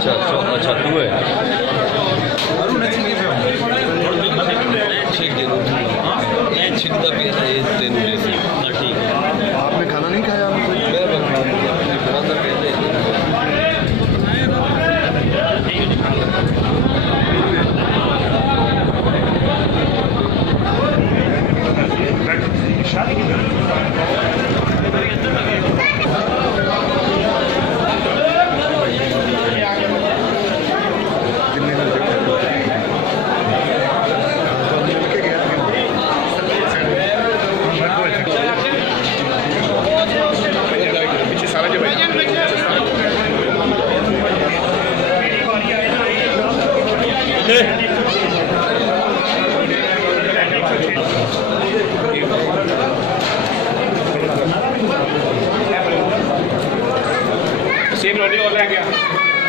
अच्छा अच्छा तू है छिकता पिया था ये तेन जैसी ठीक है। आपने खाना नहीं खाया? सेम रोटी और ले गया।